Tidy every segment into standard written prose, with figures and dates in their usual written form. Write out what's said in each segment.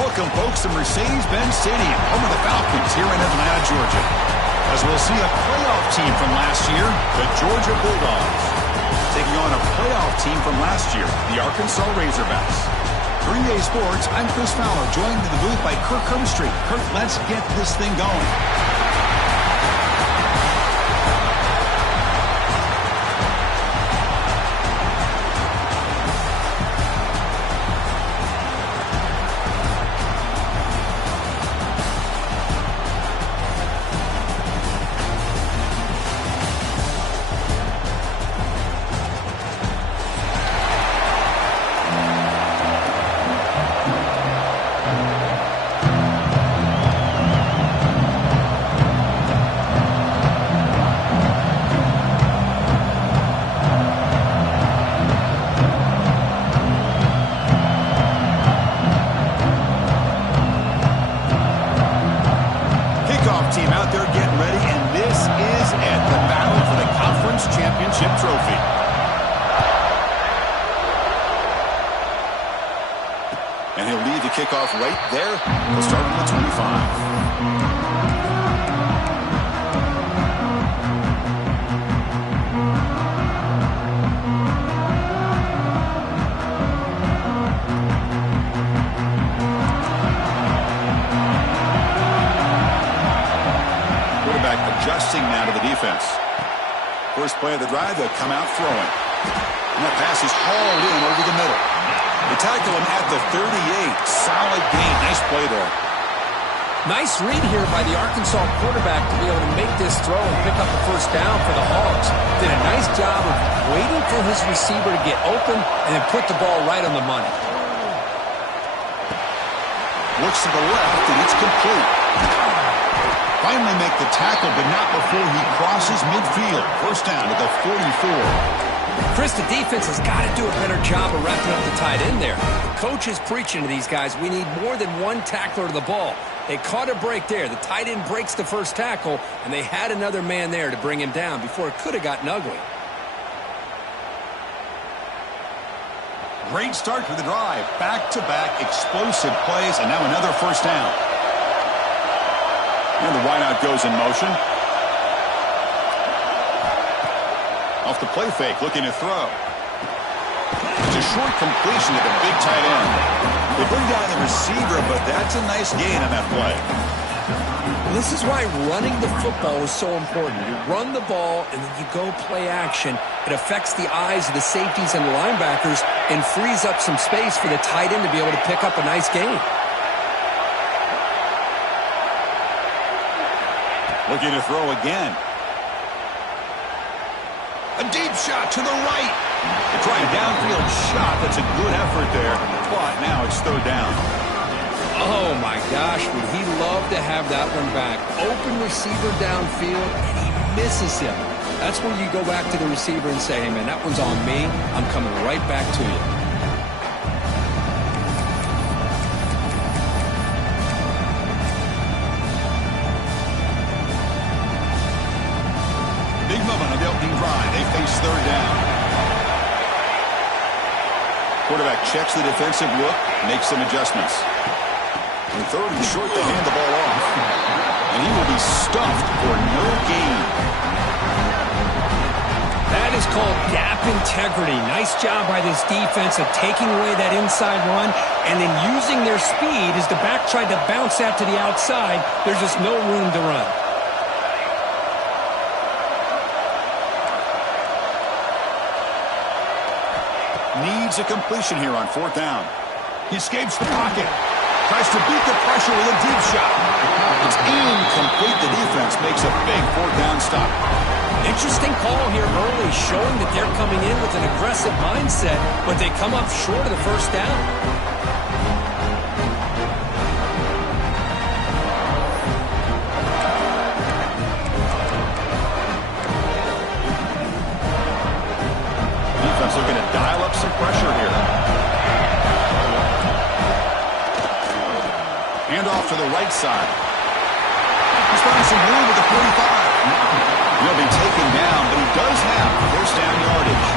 Welcome, folks, to Mercedes-Benz Stadium, home of the Falcons here in Atlanta, Georgia. As we'll see a playoff team from last year, the Georgia Bulldogs, taking on a playoff team from last year, the Arkansas Razorbacks. For EA Sports, I'm Chris Fowler, joined in the booth by Kirk Herbstreit. Kirk, let's get this thing going. Team out there getting ready, and this is it, the battle for the conference championship trophy. And he'll lead the kickoff right there. He'll start on the 25. Adjusting now to the defense. First play of the drive, they'll come out throwing. And that pass is hauled in over the middle. They tackle him at the 38. Solid gain. Nice play there. Nice read here by the Arkansas quarterback to be able to make this throw and pick up the first down for the Hogs. Did a nice job of waiting for his receiver to get open and then put the ball right on the money. Looks to the left, and it's complete. Finally make the tackle, but not before he crosses midfield. First down at the 44. Chris, the defense has got to do a better job of wrapping up the tight end there. The coach is preaching to these guys, we need more than one tackler to the ball. They caught a break there. The tight end breaks the first tackle, and they had another man there to bring him down before it could have gotten ugly. Great start to the drive. Back-to-back explosive plays, and now another first down. And the wideout goes in motion. Off the play fake, looking to throw. It's a short completion to the big tight end. They bring down the receiver, but that's a nice gain on that play. This is why running the football is so important. You run the ball, and then you go play action. It affects the eyes of the safeties and the linebackers and frees up some space for the tight end to be able to pick up a nice gain. Looking to throw again. A deep shot to the right. They try a downfield shot. That's a good effort there. But now it's third down. Oh, my gosh. Would he love to have that one back. Open receiver downfield, and he misses him. That's when you go back to the receiver and say, hey, man, that one's on me. I'm coming right back to you. Big moment on the opening drive. They face third down. Quarterback checks the defensive look, makes some adjustments. And third and short to hand the ball off. And he will be stuffed for no gain. That is called gap integrity. Nice job by this defense of taking away that inside run and then using their speed as the back tried to bounce that to the outside. There's just no room to run. Needs a completion here on fourth down. He escapes the pocket. Tries to beat the pressure with a deep shot. It's incomplete. The defense makes a big fourth down stop. Interesting call here early, showing that they're coming in with an aggressive mindset, but they come up short of the first down. Defense looking to dial up some pressure here. Hand off to the right side. He's finding some room with the 45. He'll be taken down, but he does have first down yardage.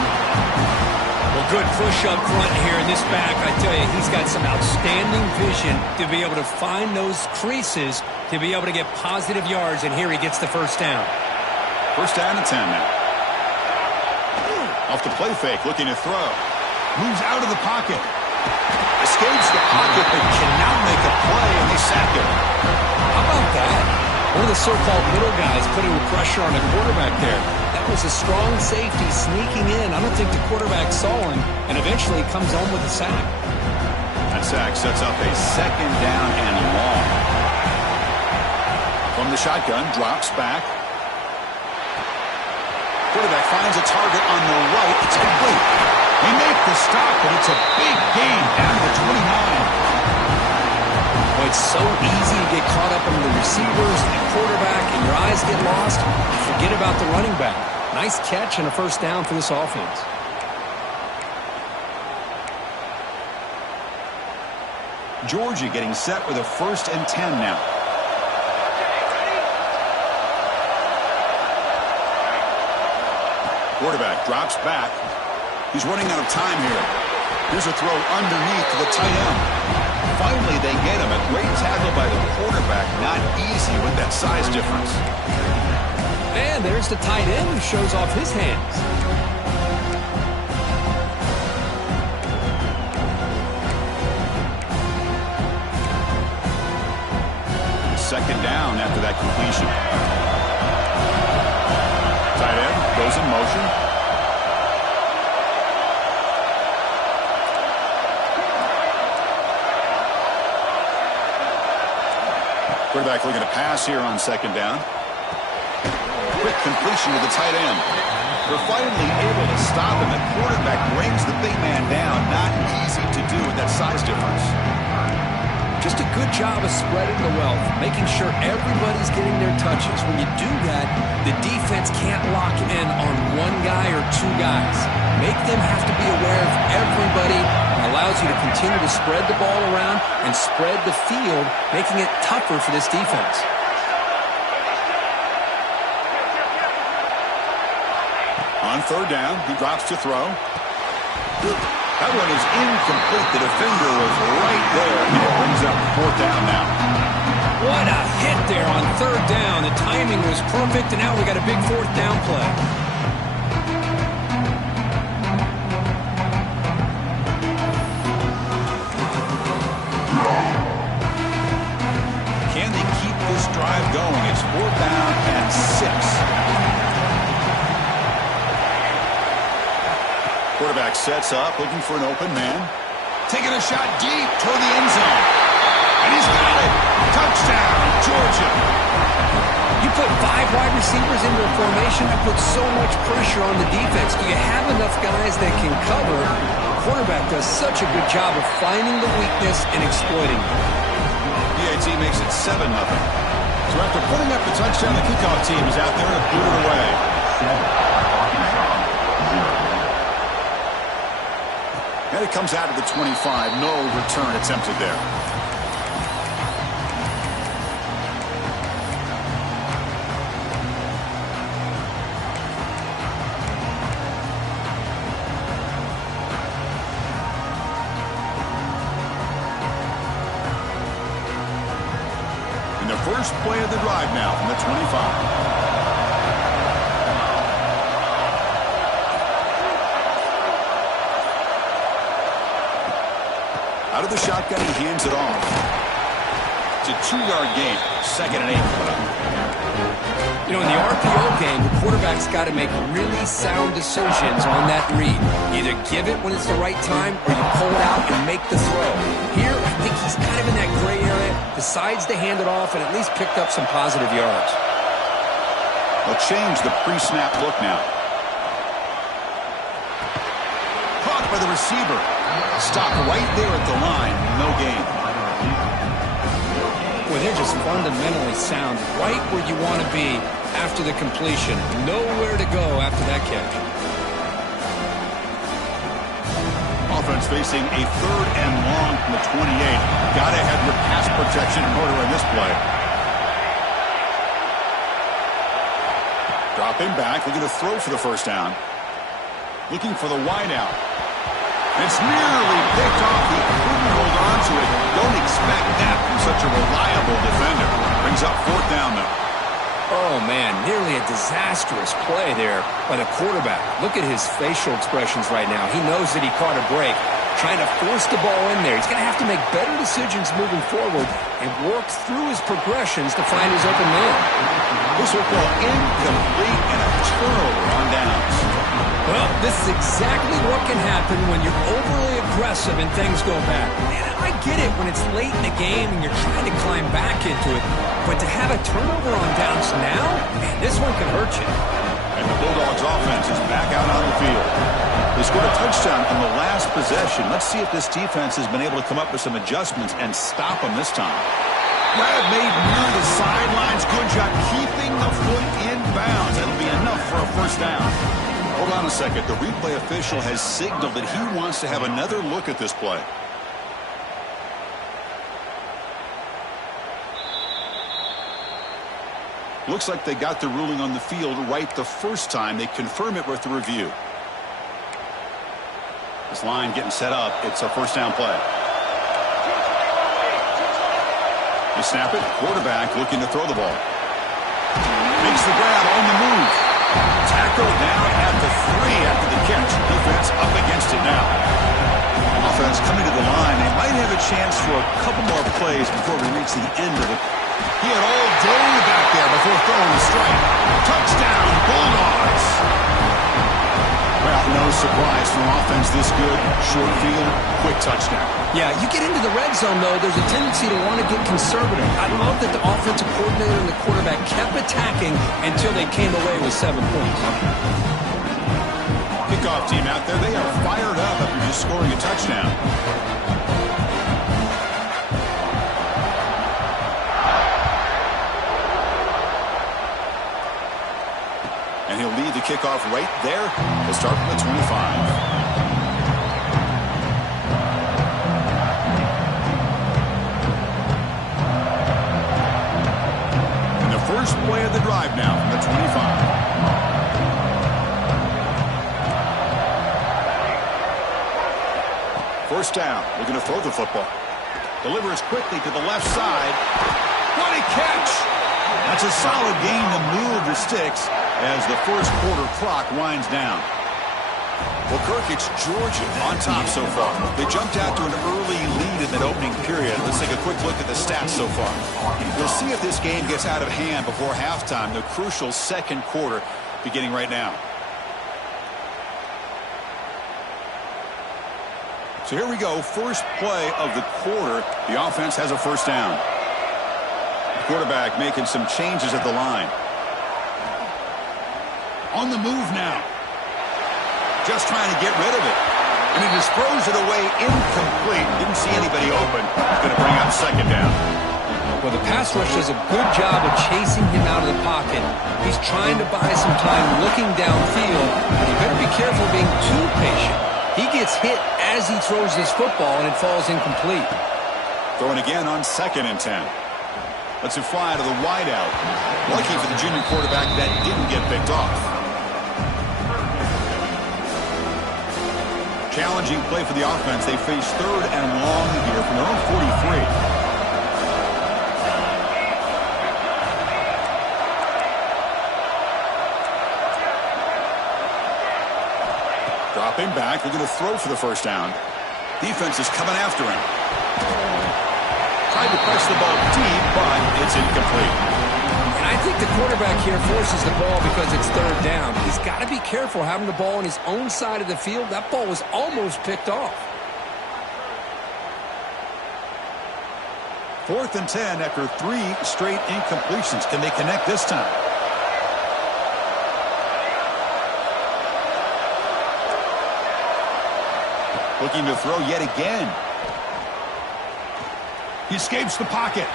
Well, good push up front here in this back. I tell you, he's got some outstanding vision to be able to find those creases, to be able to get positive yards, and here he gets the first down. First down and 10 now. Off the play fake, looking to throw. Moves out of the pocket. Escapes the pocket, but cannot make a play, and they sack him. How about that? One of the so-called middle guys putting pressure on the quarterback there. That was a strong safety sneaking in. I don't think the quarterback saw him, and eventually comes home with a sack. That sack sets up a second down and long. From the shotgun, drops back. Quarterback finds a target on the right. It's complete. They make the stop, but it's a big gain down to the 29. Well, it's so easy to get caught up in the receivers and the quarterback, and your eyes get lost. You forget about the running back. Nice catch and a first down for this offense. Georgia getting set with a 1st and 10 now. Quarterback drops back. He's running out of time here. Here's a throw underneath to the tight end. Finally, they get him. A great tackle by the quarterback. Not easy with that size difference. And there's the tight end who shows off his hands. Second down after that completion. Tight end goes in motion. Quarterback looking to pass here on second down. Quick completion to the tight end. They're finally able to stop him. The quarterback brings the big man down. Not easy to do with that size difference. Just a good job of spreading the wealth, making sure everybody's getting their touches. When you do that, the defense can't lock in on one guy or two guys. Make them have to be aware of everybody. It allows you to continue to spread the ball around and spread the field, making it tougher for this defense. On third down, he drops to throw. That one is incomplete. The defender was right there, and it brings up 4th down now. What a hit there on third down. The timing was perfect, and now we got a big 4th down play. Can they keep this drive going? It's 4th down and 6. Quarterback sets up, looking for an open man. Taking a shot deep toward the end zone. And he's got it. Touchdown, Georgia. You put 5 wide receivers into a formation, that puts so much pressure on the defense. Do you have enough guys that can cover? The quarterback does such a good job of finding the weakness and exploiting it. PAT makes it 7-0. So after putting up the touchdown, the kickoff team is out there to boot it away. And it comes out of the 25. No return attempted there. And the first play of the drive now from the 25. Out of the shotgun, he hands it off. It's a 2-yard gain. 2nd and 8 coming up. You know, in the RPO game, the quarterback's got to make really sound decisions on that read. Either give it when it's the right time, or you pull it out and make the throw. Here, I think he's kind of in that gray area, decides to hand it off, and at least picked up some positive yards. They'll change the pre-snap look now. Caught by the receiver. Stopped right there at the line. No gain. Boy, they're just fundamentally sound. Right where you want to be after the completion. Nowhere to go after that catch. Offense facing a 3rd and long from the 28. Got to have your pass protection in order in this play. Dropping back, looking to throw for the first down. Looking for the wide out. It's nearly picked off. He couldn't hold on to it. Don't expect that from such a reliable defender. Brings up fourth down, though. Oh, man, nearly a disastrous play there by the quarterback. Look at his facial expressions right now. He knows that he caught a break, trying to force the ball in there. He's going to have to make better decisions moving forward and work through his progressions to find his open man. This will call incomplete and a turnover on downs. Well, this is exactly what can happen when you're overly aggressive and things go bad. And I get it when it's late in the game and you're trying to climb back into it. But to have a turnover on downs now, man, this one can hurt you. And the Bulldogs offense is back out on the field. They scored a touchdown in the last possession. Let's see if this defense has been able to come up with some adjustments and stop them this time. Grab made near the sidelines. Good job keeping the foot in bounds. That'll be enough for a first down. Hold on a second. The replay official has signaled that he wants to have another look at this play. Looks like they got the ruling on the field right the first time. They confirm it with the review. This line getting set up. It's a first down play. They snap it. Quarterback looking to throw the ball. Makes the grab on the move. Tackled down at the 3 after the catch. Defense up against it now. Offense coming to the line. They might have a chance for a couple more plays before we reach the end of it. He had all day back there before throwing the strike. Touchdown, Bulldogs. Well, no surprise from offense this good. Short field, quick touchdown. Yeah, you get into the red zone, though, there's a tendency to want to get conservative. I love that the offensive coordinator and the quarterback kept attacking until they came away with 7 points. Kickoff team out there, they are fired up after just scoring a touchdown. And he'll lead the kickoff right there. He'll start from the 25. First play of the drive now from the 25. First down. Looking to throw the football. Delivers quickly to the left side. What a catch! That's a solid gain to move the sticks as the first quarter clock winds down. Well, Kirk, it's Georgia on top so far. They jumped out to an early lead in that opening period. Let's take a quick look at the stats so far. We'll see if this game gets out of hand before halftime, the crucial second quarter beginning right now. So here we go, first play of the quarter. The offense has a first down. The quarterback making some changes at the line. On the move now. Just trying to get rid of it. And he just throws it away incomplete. Didn't see anybody open. Going to bring up second down. Well, the pass rush does a good job of chasing him out of the pocket. He's trying to buy some time looking downfield, but he better be careful being too patient. He gets hit as he throws this football, and it falls incomplete. Throwing again on 2nd and 10. Lets it fly to the wideout. Lucky for the junior quarterback that didn't get picked off. Challenging play for the offense. They face 3rd and long here from their own 43. Dropping back. They're going to throw for the first down. Defense is coming after him. Tried to press the ball deep, but it's incomplete. And I think the quarterback here forces the ball because it's 3rd down. He's got to be careful having the ball on his own side of the field. That ball was almost picked off. 4th and 10 after 3 straight incompletions. Can they connect this time? Looking to throw yet again. He escapes the pocket.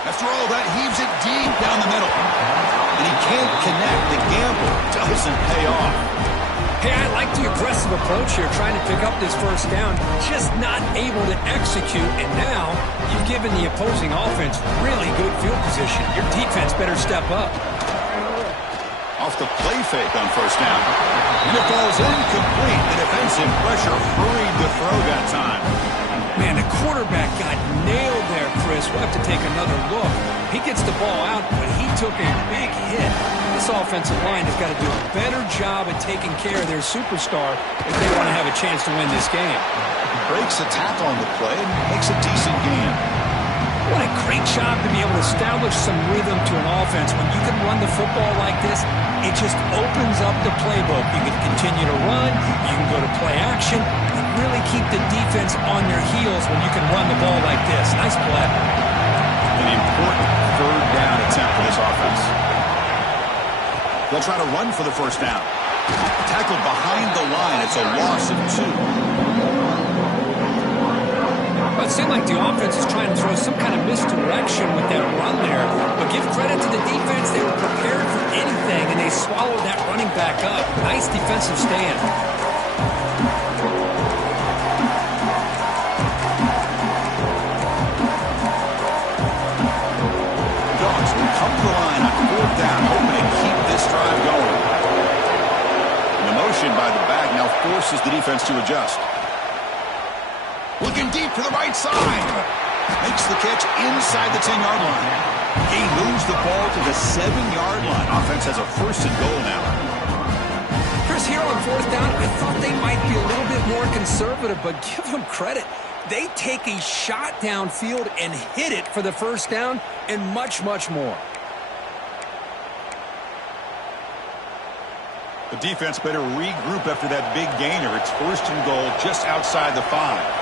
After all that, heaves it deep down the middle. And he can't connect. The gamble doesn't pay off. Hey, I like the aggressive approach here, trying to pick up this first down, just not able to execute. And now you've given the opposing offense really good field position. Your defense better step up. off the play fake on first down. And it falls incomplete. The defensive pressure hurried the throw that time. Man, the quarterback got nailed there, Chris. We'll have to take another look. He gets the ball out, but he took a big hit. This offensive line has got to do a better job at taking care of their superstar if they want to have a chance to win this game. Breaks a tackle on the play and makes a decent gain. What a great job to be able to establish some rhythm to an offense. When you can run the football like this, it just opens up the playbook. You can continue to run, you can go to play action, and really keep the defense on their heels when you can run the ball like this. Nice play. An important third down attempt for this offense. They'll try to run for the first down. Tackled behind the line. It's a loss of 2. Well, it seemed like the offense is trying to throw some kind of misdirection with that run there. But give credit to the defense. They were prepared for anything, and they swallowed that running back up. Nice defensive stand. Dogs will come to the line on fourth down, hoping to keep this drive going. And the motion by the back now forces the defense to adjust. Looking deep to the right side. Makes the catch inside the 10-yard line. He moves the ball to the 7-yard line. Offense has a first and goal now. Chris, here on fourth down, I thought they might be a little bit more conservative, but give them credit. They take a shot downfield and hit it for the first down and much, much more. The defense better regroup after that big gainer. It's first and goal just outside the 5.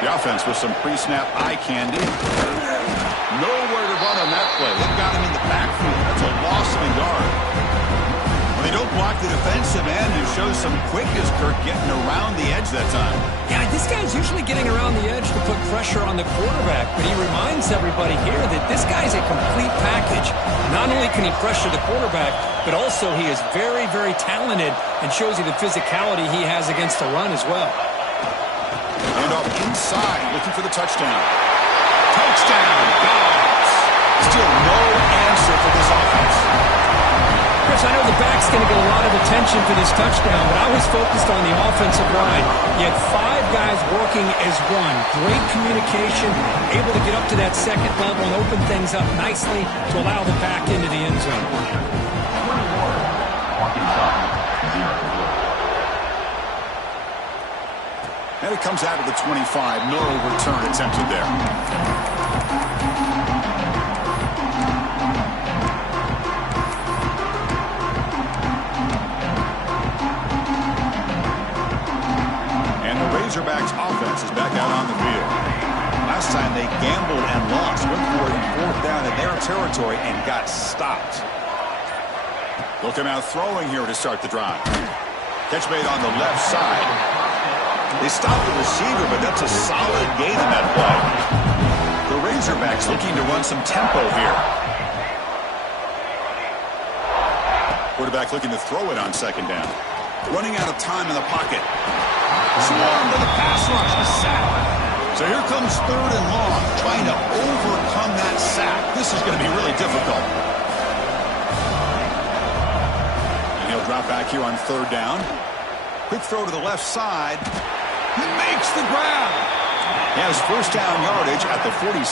The offense with some pre-snap eye candy. Nowhere to run on that play. They've got him in the backfield. That's a loss of a yard. Well, they don't block the defensive end, who shows some quickness, Kirk, getting around the edge that time. Yeah, this guy's usually getting around the edge to put pressure on the quarterback, but he reminds everybody here that this guy's a complete package. Not only can he pressure the quarterback, but also he is very, very talented and shows you the physicality he has against the run as well. And off inside, looking for the touchdown. Touchdown, Dogs. Still no answer for this offense. Chris, I know the back's going to get a lot of attention for this touchdown, but I was focused on the offensive line. You had 5 guys working as one. Great communication, able to get up to that second level and open things up nicely to allow the back into the end zone. And it comes out of the 25. No return attempted there. And the Razorbacks offense is back out on the field. Last time they gambled and lost. Went for it in fourth down in their territory and got stopped. They'll come out throwing here to start the drive. Catch made on the left side. They stopped the receiver, but that's a solid gain in that play. The Razorbacks looking to run some tempo here. Quarterback looking to throw it on second down. Running out of time in the pocket. Swarmed to the pass rush, a sack. So here comes third and long, trying to overcome that sack. This is going to be really difficult. And he'll drop back here on third down. Quick throw to the left side. He makes the grab. He has first down yardage at the 46.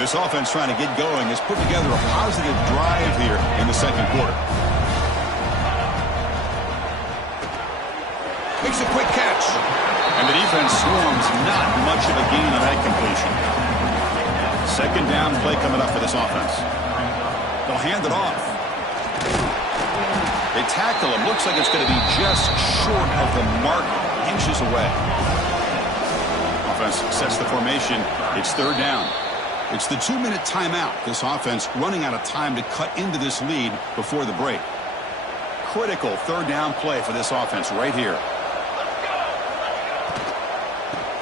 This offense trying to get going has put together a positive drive here in the second quarter. Makes a quick catch. And the defense swarms, not much of a gain on that completion. Second down play coming up for this offense. They'll hand it off. They tackle him. Looks like it's going to be just short of the mark, inches away. Offense sets the formation. It's third down. It's the 2-minute timeout. This offense running out of time to cut into this lead before the break. Critical third down play for this offense right here.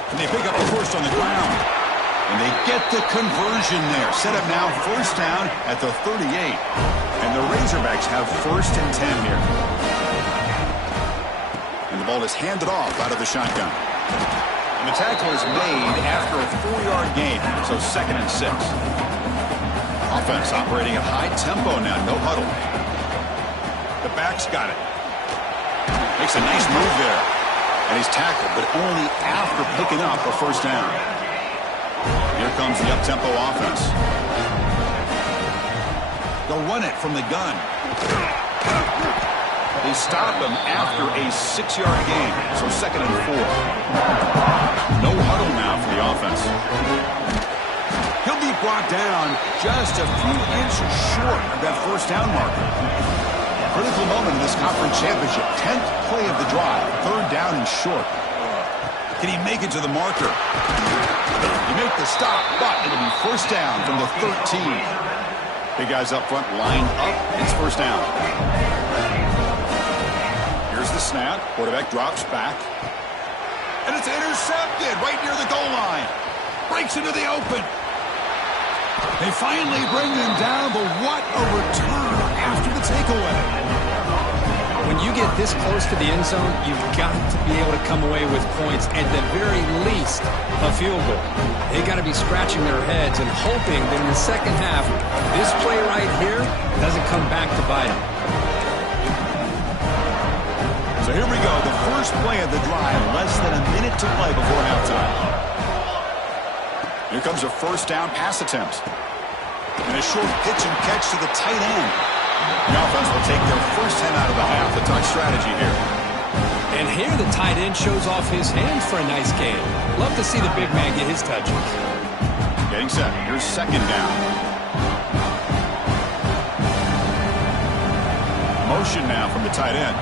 And they pick up the first on the ground. And they get the conversion there. Set up now first down at the 38. And the Razorbacks have first and 10 here. And the ball is handed off out of the shotgun. And the tackle is made after a 4-yard gain. So second and 6. Offense operating at high tempo now. No huddle. The back's got it. Makes a nice move there. And he's tackled, but only after picking up a first down. Here comes the up-tempo offense. They'll run it from the gun. They stop him after a 6-yard gain, so 2nd and 4. No huddle now for the offense. He'll be brought down just a few inches short of that first down marker. Critical moment in this conference championship. 10th play of the drive. 3rd down and short. Can he make it to the marker? He make the stop, but it'll be first down from the 13. Big guys up front line up. It's first down. Here's the snap. Quarterback drops back. And it's intercepted right near the goal line. Breaks into the open. They finally bring him down, but what a return after the takeaway. When you get this close to the end zone, you've got to be able to come away with points, at the very least, a field goal. They got to be scratching their heads and hoping that in the second half, this play right here doesn't come back to bite them. So here we go, the first play of the drive, less than a minute to play before halftime. Here comes a first down pass attempt. And a short pitch and catch to the tight end. The offense will take their first 10 out of the half. The touch strategy here. And here the tight end shows off his hands for a nice game. Love to see the big man get his touches. Getting set. Here's 2nd down. Motion now from the tight end.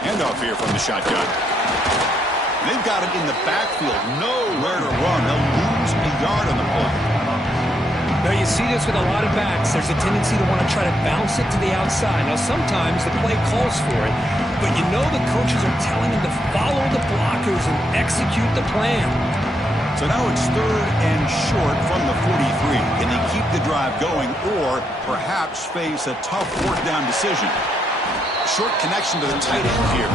Handoff here from the shotgun. They've got him in the backfield. Nowhere to run. They'll lose a yard on the play. Now you see this with a lot of backs. There's a tendency to want to try to bounce it to the outside. Now sometimes the play calls for it, but you know the coaches are telling them to follow the blockers and execute the plan. So now it's 3rd and short from the 43. Can they keep the drive going or perhaps face a tough 4th down decision? Short connection to the tight end here.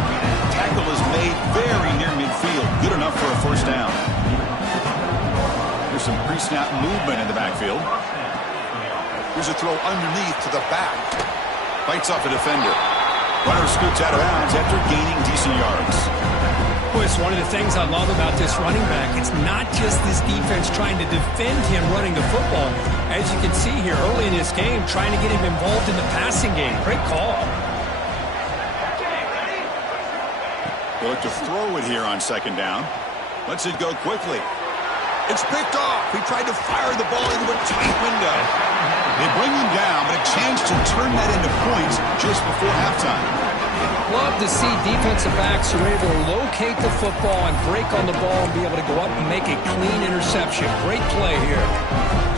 Tackle is made very near midfield. Good enough for a first down. Here's some pre-snap movement in the backfield. Here's a throw underneath to the back. Bites off a defender. Runner scoots out of bounds after gaining decent yards. Boy, it's one of the things I love about this running back. It's not just this defense trying to defend him running the football. As you can see here early in this game, trying to get him involved in the passing game. Great call. They look to throw it here on 2nd down. Lets it go quickly. It's picked off. He tried to fire the ball into a tight window. They bring him down, but a chance to turn that into points just before halftime. Love to see defensive backs who are able to locate the football and break on the ball and be able to go up and make a clean interception. Great play here.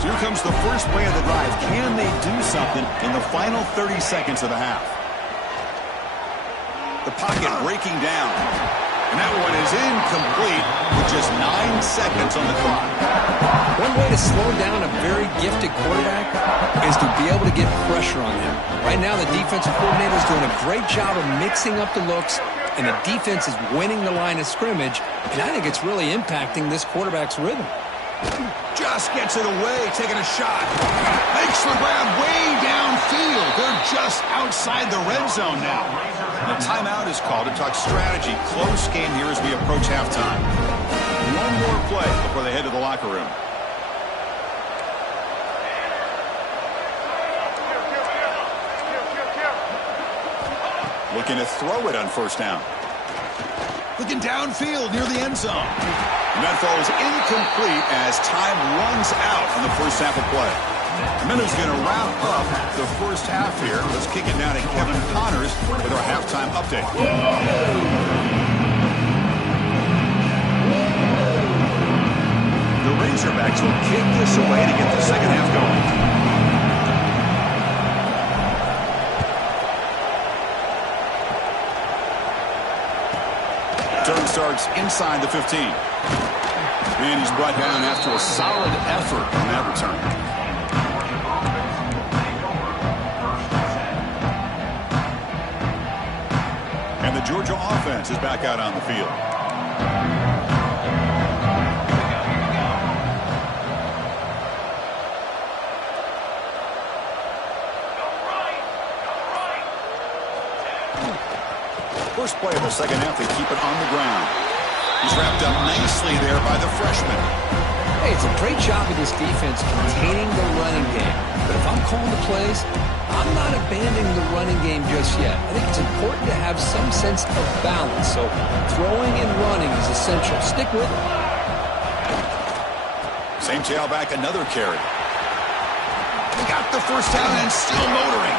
So here comes the first play of the drive. Can they do something in the final 30 seconds of the half? The pocket breaking down. And that one is incomplete with just 9 seconds on the clock. One way to slow down a very gifted quarterback is to be able to get pressure on him. Right now, the defensive coordinator is doing a great job of mixing up the looks, and the defense is winning the line of scrimmage, and I think it's really impacting this quarterback's rhythm. Just gets it away, taking a shot. Makes the grab way downfield. They're just outside the red zone now. The timeout is called to talk strategy. Close game here as we approach halftime. One more play before they head to the locker room. Looking to throw it on first down. Looking downfield near the end zone. And that falls incomplete as time runs out on the first half of play. And then who's going to wrap up the first half here? Let's kick it down to Kevin Connors with our halftime update. The Razorbacks will kick this away to get the second half going. Turn starts inside the 15. And he's brought down after a solid effort on that return. And the Georgia offense is back out on the field. First play of the second half, they keep it on the ground. He's wrapped up nicely there by the freshman. Hey, it's a great job of this defense containing the running game. But if I'm calling the plays, I'm not abandoning the running game just yet. I think it's important to have some sense of balance. So throwing and running is essential. Stick with it. Same tailback, another carry. He got the first down and still motoring.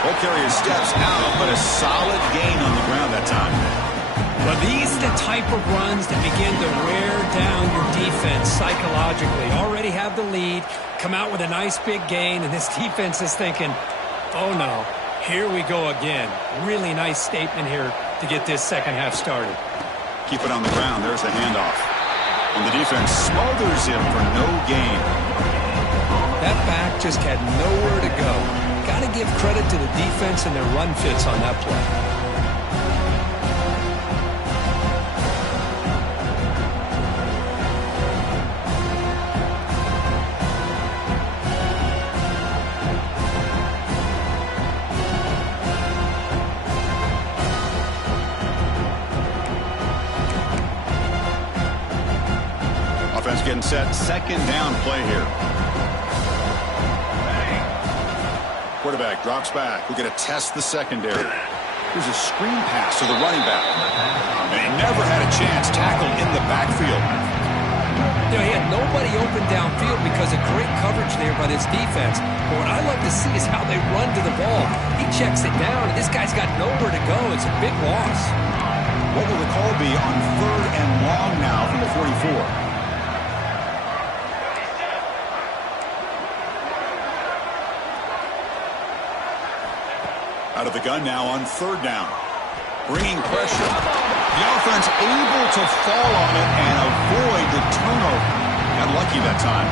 Ball carrier steps out, but a solid gain on the ground that time. But these are the type of runs that begin to wear down your defense psychologically. Already have the lead, come out with a nice big gain, and this defense is thinking, oh no, here we go again. Really nice statement here to get this second half started. Keep it on the ground. There's the handoff. And the defense smothers him for no gain. That back just had nowhere to go. Got to give credit to the defense and their run fits on that play. Offense getting set. Second down play here. Quarterback drops back. We're going to test the secondary. Here's a screen pass to the running back. And he never had a chance. Tackled in the backfield. You know, he had nobody open downfield because of great coverage there by this defense. But what I love to see is how they run to the ball. He checks it down, and this guy's got nowhere to go. It's a big loss. What will the call be on 3rd and long now from the 44? Out of the gun now on 3rd down. Bringing pressure. The offense able to fall on it and avoid the turnover. Got lucky that time.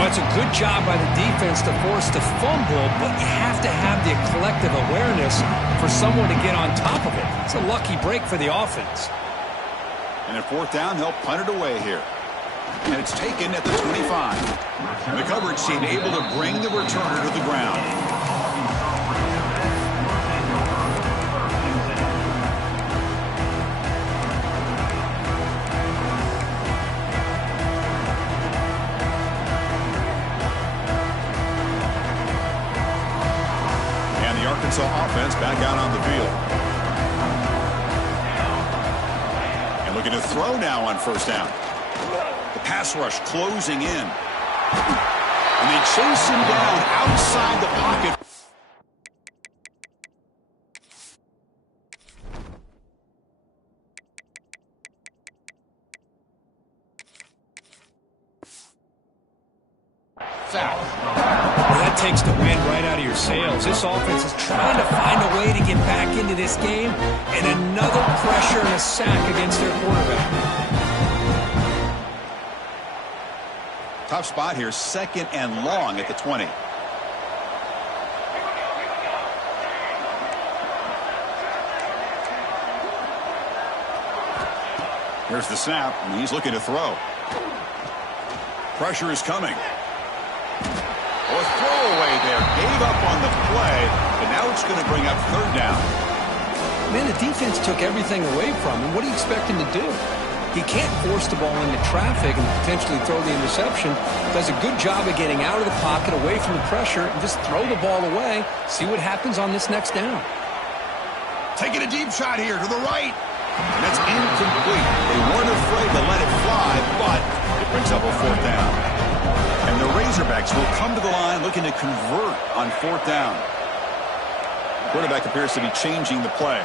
Well, it's a good job by the defense to force the fumble, but you have to have the collective awareness for someone to get on top of it. It's a lucky break for the offense. And at 4th down, they'll punt it away here. And it's taken at the 25. And the coverage team able to bring the returner to the ground. Arkansas offense back out on the field. And looking to throw now on 1st down. The pass rush closing in. And they chase him down outside the pocket. Foul. Well, that takes the wind right out of your sails. This offense is trying to find a way to get back into this game, and another pressure and a sack against their quarterback. Tough spot here, 2nd and long at the 20. Here's the snap, and he's looking to throw. Pressure is coming. Oh, a throwaway there. Gave up on the play, but now it's going to bring up 3rd down. Man, the defense took everything away from him. What do you expect him to do? He can't force the ball into traffic and potentially throw the interception. Does a good job of getting out of the pocket, away from the pressure, and just throw the ball away. See what happens on this next down. Taking a deep shot here to the right. And that's incomplete. They weren't afraid to let it fly, but it brings up a 4th down. And the Razorbacks will come to the line looking to convert on 4th down. Quarterback appears to be changing the play.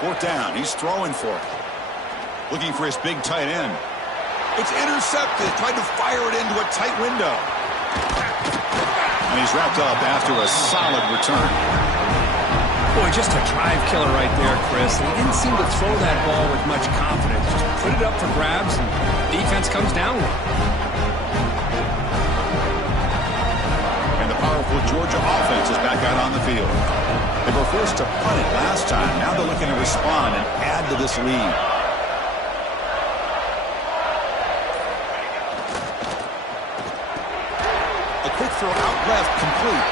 4th down. He's throwing for it. Looking for his big tight end. It's intercepted. Tried to fire it into a tight window. And he's wrapped up after a solid return. Boy, just a drive killer right there, Chris. He didn't seem to throw that ball with much confidence. Just put it up for grabs, and defense comes down with it. And the powerful Georgia offense is back out on the field. They were forced to punt it last time. Now they're looking to respond and add to this lead. A quick throw out left, complete.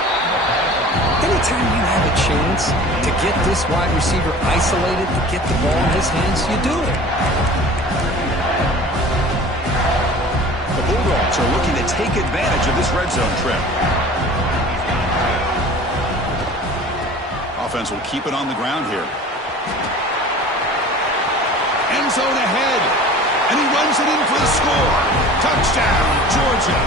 Anytime you have a chance to get this wide receiver isolated, to get the ball in his hands, you do it. The Bulldogs are looking to take advantage of this red zone trip. Offense will keep it on the ground here. End zone ahead. And he runs it in for the score. Touchdown, Georgia.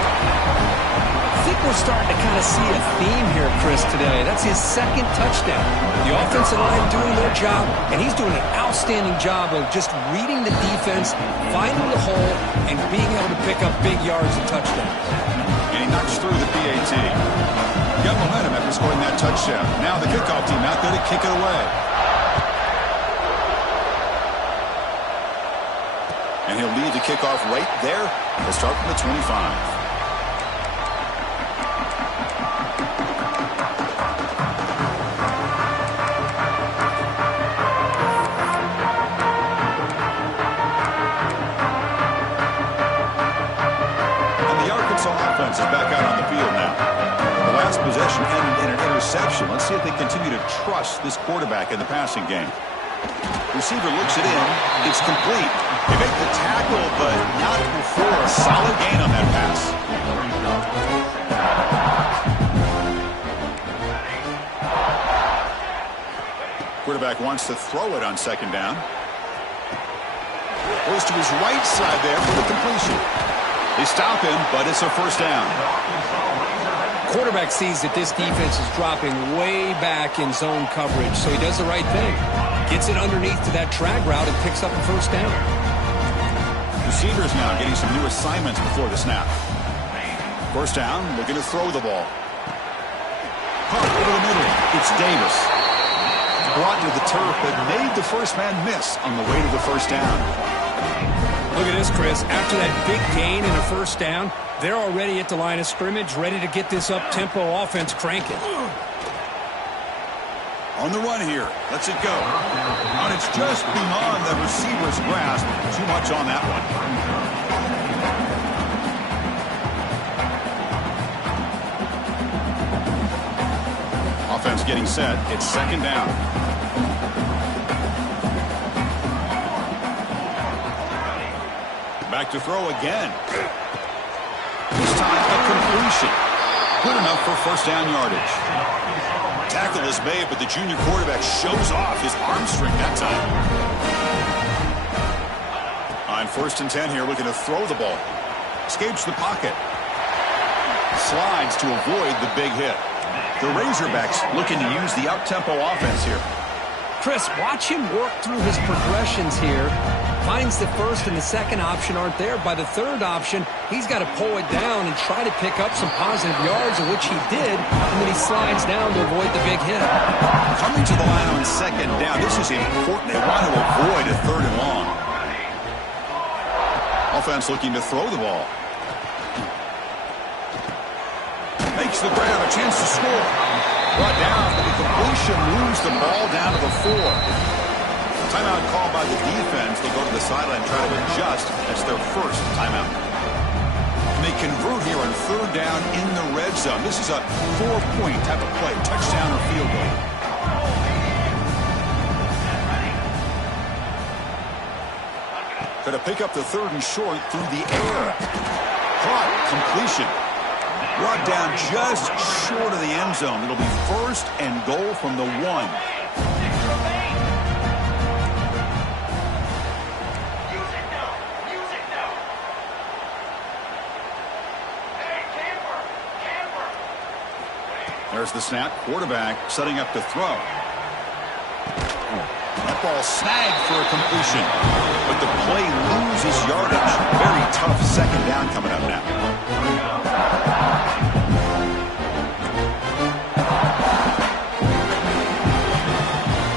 I think we're starting to kind of see a theme here, Chris, today. That's his second touchdown. The offensive line doing their job, and he's doing an outstanding job of just reading the defense, finding the hole, and being able to pick up big yards and touchdowns. And he knocks through the PAT. Got momentum after scoring that touchdown. Now the kickoff team out there to kick it away. And he'll lead the kickoff right there. They'll start from the 25. Is back out on the field now. The last possession ended in an interception. Let's see if they continue to trust this quarterback in the passing game. Receiver looks it in. It's complete. They make the tackle, but not before a solid gain on that pass. Quarterback wants to throw it on second down. Goes to his right side there for the completion. They stop him, but it's a first down. Quarterback sees that this defense is dropping way back in zone coverage, so he does the right thing. Gets it underneath to that drag route and picks up a first down. Receivers now getting some new assignments before the snap. First down, looking to throw the ball. Pump over the middle. It's Davis. Brought to the turf, but made the first man miss on the way to the first down. Look at this, Chris. After that big gain and a first down, they're already at the line of scrimmage, ready to get this up-tempo offense cranking. On the run here. Lets it go. And it's just beyond the receiver's grasp. Too much on that one. Offense getting set. It's second down. Back to throw again. This time a completion. Good enough for first down yardage. Tackle is made, but the junior quarterback shows off his arm strength that time. On first and 10 here, looking to throw the ball. Escapes the pocket. Slides to avoid the big hit. The Razorbacks looking to use the up-tempo offense here. Chris, watch him work through his progressions here. Finds the first and the second option aren't there. By the third option, he's got to pull it down and try to pick up some positive yards, which he did, and then he slides down to avoid the big hit. Coming to the line on second down, this is important. They want to avoid a third and long. Offense looking to throw the ball. Makes the grab, a chance to score. Brought down, but the completion moves the ball down to the 4. Timeout called by the defense. They'll go to the sideline and try to adjust. That's their first timeout. And they convert here on third down in the red zone. This is a 4-point type of play, touchdown or field goal. Got to pick up the third and short through the air. Caught, completion. Brought down just short of the end zone. It'll be first and goal from the 1. There's the snap. Quarterback setting up to throw. That ball snagged for a completion. But the play loses yardage. Very tough second down coming up now.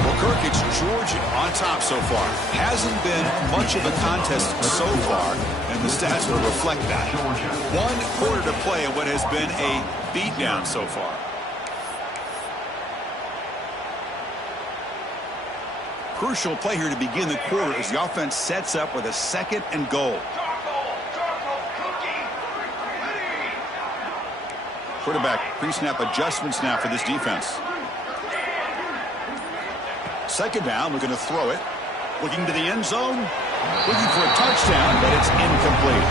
Well, Kirk, it's Georgia on top so far. Hasn't been much of a contest so far, and the stats will reflect that. 1 quarter to play in what has been a beatdown so far. Crucial play here to begin the quarter as the offense sets up with a second and goal. Quarterback pre-snap adjustments now for this defense. Second down, looking to throw it. Looking to the end zone. Looking for a touchdown, but it's incomplete.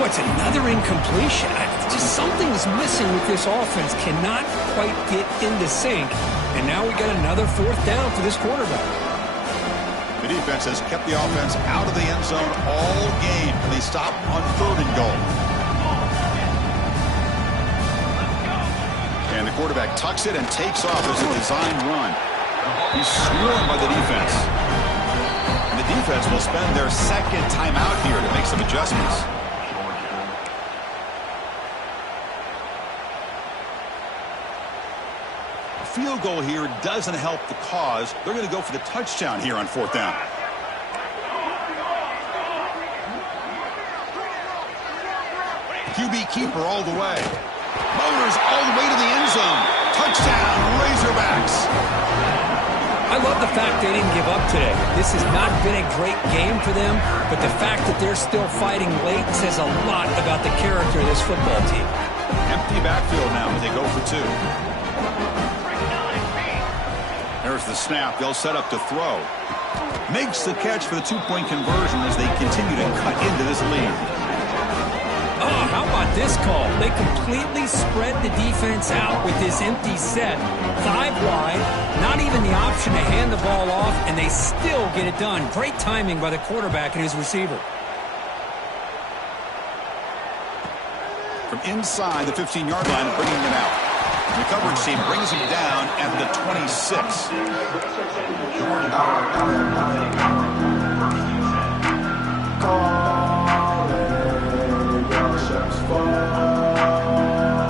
What's another incompletion? Just something's missing with this offense. Cannot quite get into sync. And now we got another fourth down for this quarterback. The defense has kept the offense out of the end zone all game. And they stop on 3rd and goal. And the quarterback tucks it and takes off as a designed run. He's swarmed by the defense. And the defense will spend their second timeout here to make some adjustments. A field goal here doesn't help the cause. They're going to go for the touchdown here on 4th down. QB keeper all the way. Motors all the way to the end zone. Touchdown, Razorbacks. I love the fact they didn't give up today. This has not been a great game for them, but the fact that they're still fighting late says a lot about the character of this football team. Empty backfield now as they go for 2. There's the snap. They'll set up to throw. Makes the catch for the 2-point conversion as they continue to cut into this lead. Oh, how about this call? They completely spread the defense out with this empty set. 5 wide, not even the option to hand the ball off, and they still get it done. Great timing by the quarterback and his receiver. From inside the 15-yard line, bringing it out. The coverage team brings him down at the 26.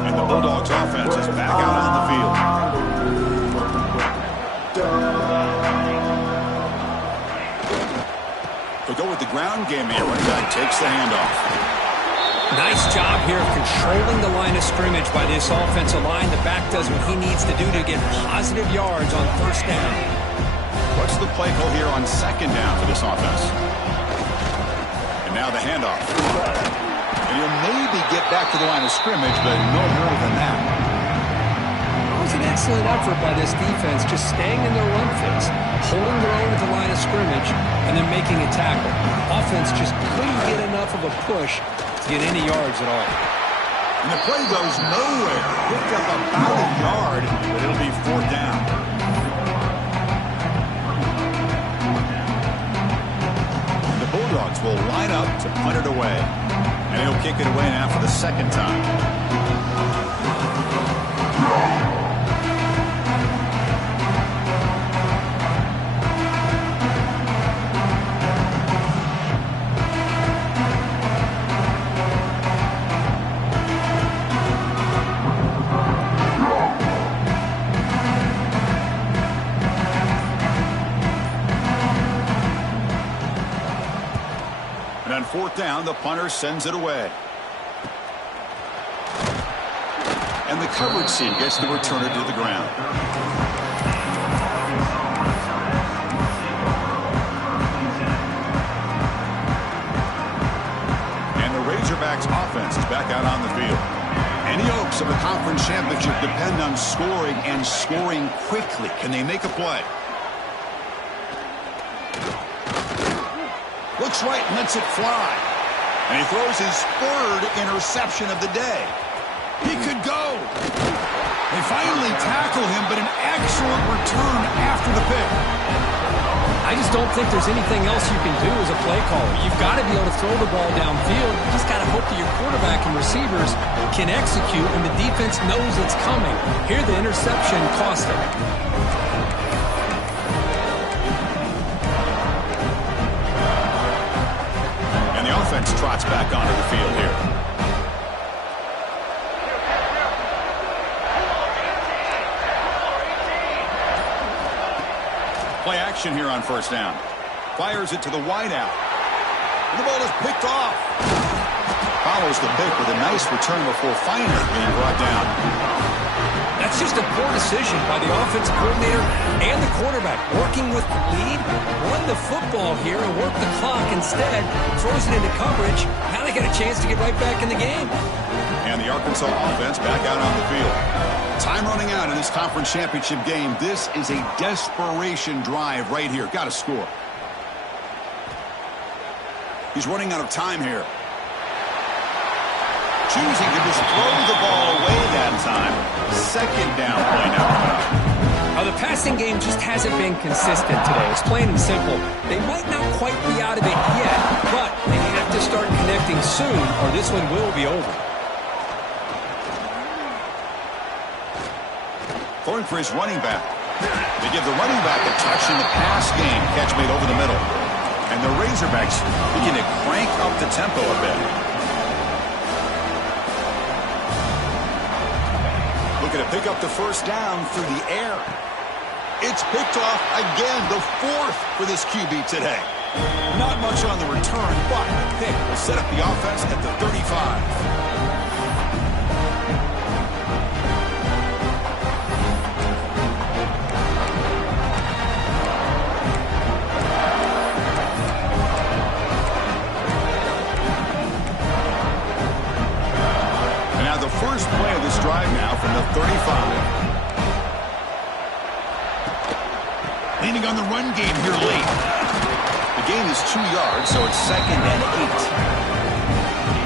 And the Bulldogs offense is back out on the field. They'll go with the ground game here. Running back takes the handoff. Nice job here of controlling the line of scrimmage by this offensive line. The back does what he needs to do to get positive yards on 1st down. What's the play call here on 2nd down for this offense? And now the handoff. And he'll maybe get back to the line of scrimmage, but no more than that. It was an excellent effort by this defense, just staying in their run fits, holding their own at the line of scrimmage, and then making a tackle. Offense just couldn't get enough of a push to get any yards at all. And the play goes nowhere. Picked up about a yard, but it'll be 4th down. And the Bulldogs will line up to punt it away. And he'll kick it away now for the 2nd time. On 4th down, the punter sends it away. And the coverage team gets the returner to the ground. And the Razorbacks offense is back out on the field. Any hopes of a conference championship depend on scoring and scoring quickly. Can they make a play? Looks right and lets it fly. And he throws his 3rd interception of the day. He could go. They finally tackle him, but an excellent return after the pick. I just don't think there's anything else you can do as a play caller. You've got to be able to throw the ball downfield. You just got to hope that your quarterback and receivers can execute when the defense knows it's coming. Here, the interception cost them. Offense trots back onto the field here. Play action here on 1st down. Fires it to the wideout. The ball is picked off. Follows the pick with a nice return before finally being brought down. That's It's just a poor decision by the offensive coordinator and the quarterback. Working with the lead, run the football here and work the clock instead. Throws it into coverage. Now they get a chance to get right back in the game. And the Arkansas offense back out on the field. Time running out in this conference championship game. This is a desperation drive right here. Got to score. He's running out of time here. Choosing to just throw the ball away that time. Second down play now coming up. Now, the passing game just hasn't been consistent today. It's plain and simple. They might not quite be out of it yet, but they have to start connecting soon or this one will be over. Throwing for his running back. They give the running back a touch in the pass game. Catch made over the middle. And the Razorbacks begin to crank up the tempo a bit. Looking to pick up the first down through the air. It's picked off again, the fourth for this QB today. Not much on the return, but the pick will set up the offense at the 35. First play of this drive now from the 35. Leaning on the run game here late. The gain is 2 yards, so it's 2nd and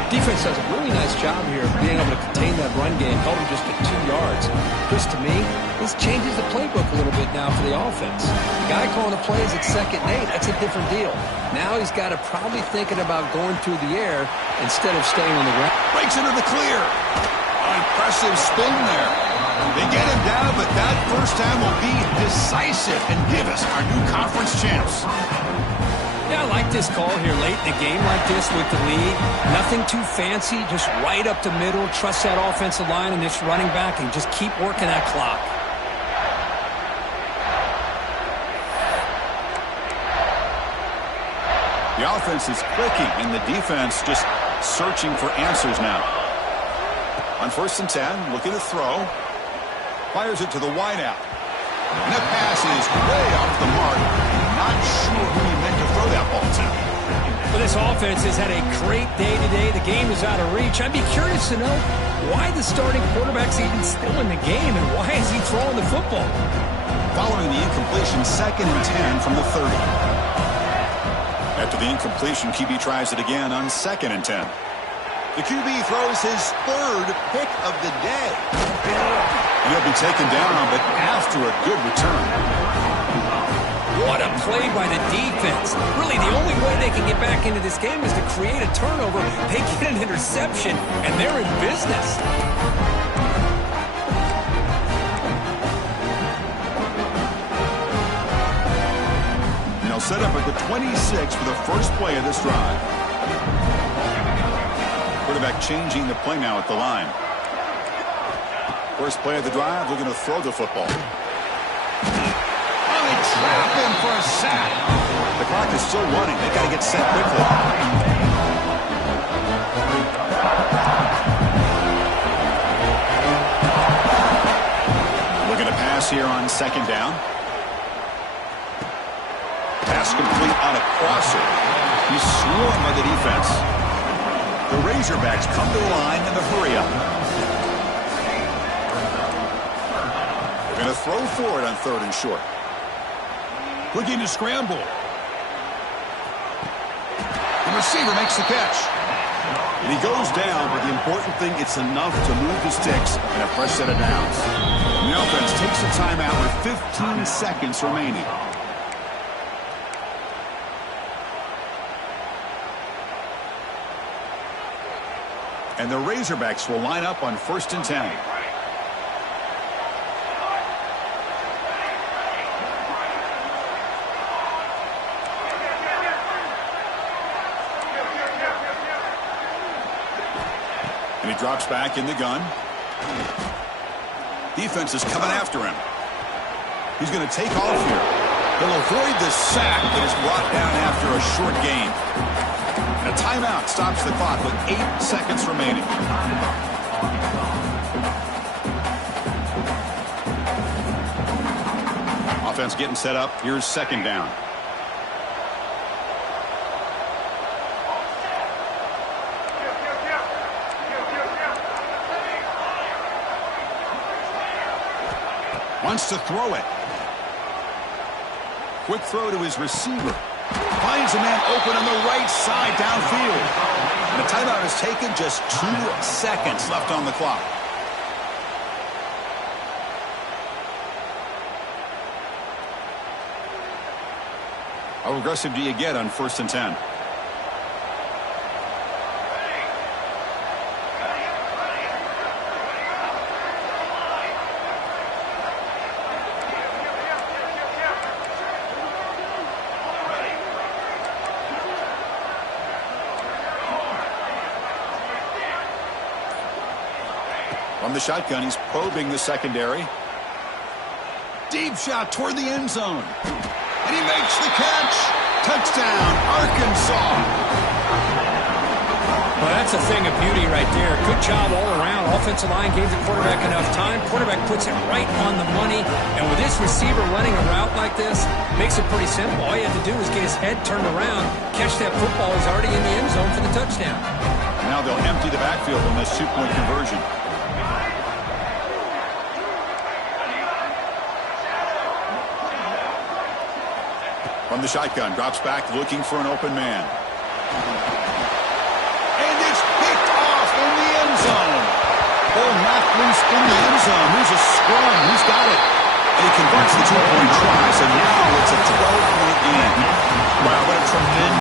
8. Defense does a really nice job here of being able to contain that run game, held him just at 2 yards. Chris, to me, this changes the playbook a little bit now for the offense. The guy calling the plays at 2nd and 8, that's a different deal. Now he's got to probably thinking about going through the air instead of staying on the ground. Breaks into the clear. Impressive spin there. They get him down, but that first time will be decisive and give us our new conference champs. Yeah, I like this call here late in a game like this with the lead. Nothing too fancy, just right up the middle. Trust that offensive line and this running back and just keep working that clock. The offense is clicking and the defense just searching for answers now. On 1st and 10, looking to throw. Fires it to the wideout. And that pass is way off the mark. Not sure who he meant to throw that ball to. Well, this offense has had a great day today. The game is out of reach. I'd be curious to know why the starting quarterback's even still in the game and why is he throwing the football? Following the incompletion, 2nd and 10 from the 30. After the incompletion, QB tries it again on 2nd and 10. The QB throws his 3rd pick of the day. And he'll be taken down, but after a good return. What a play by the defense. Really, the only way they can get back into this game is to create a turnover. They get an interception, and they're in business. And they'll set up at the 26 for the first play of this drive. Quarterback changing the play now at the line. First play of the drive, looking to throw the football. Oh, they trap him for a sack. The clock is still running. They got to get set quickly. Looking to pass here on 2nd down. Pass complete on a crosser. He's swarmed by the defense. The Razorbacks come to the line in the hurry-up. They're going to throw for it on 3rd and short. Looking to scramble. The receiver makes the catch. And he goes down, but the important thing, it's enough to move the sticks and a fresh set of downs. And the offense takes a timeout with 15 seconds remaining. And the Razorbacks will line up on 1st and 10. And he drops back in the gun. Defense is coming after him. He's going to take off here. He'll avoid the sack that is brought down after a short gain. A timeout stops the clock with 8 seconds remaining. Defense getting set up. Here's second down. Wants to throw it. Quick throw to his receiver. Finds a man open on the right side downfield. And the timeout is taken. Just 2 seconds left on the clock. How aggressive do you get on 1st and 10? From the shotgun, he's probing the secondary. Deep shot toward the end zone. And he makes the catch. Touchdown, Arkansas. Well, that's a thing of beauty right there. Good job all around. Offensive line gave the quarterback enough time. Quarterback puts it right on the money. And with this receiver running a route like this, makes it pretty simple. All you have to do is get his head turned around, catch that football. He's already in the end zone for the touchdown. Now they'll empty the backfield on this 2-point conversion. From the shotgun, drops back, looking for an open man. And it's picked off in the end zone. Ball knocked loose in the end zone. Here's a scrum. Who's got it? And he converts the 2-point try. So now it's a 12-point game. Wow, what a tremendous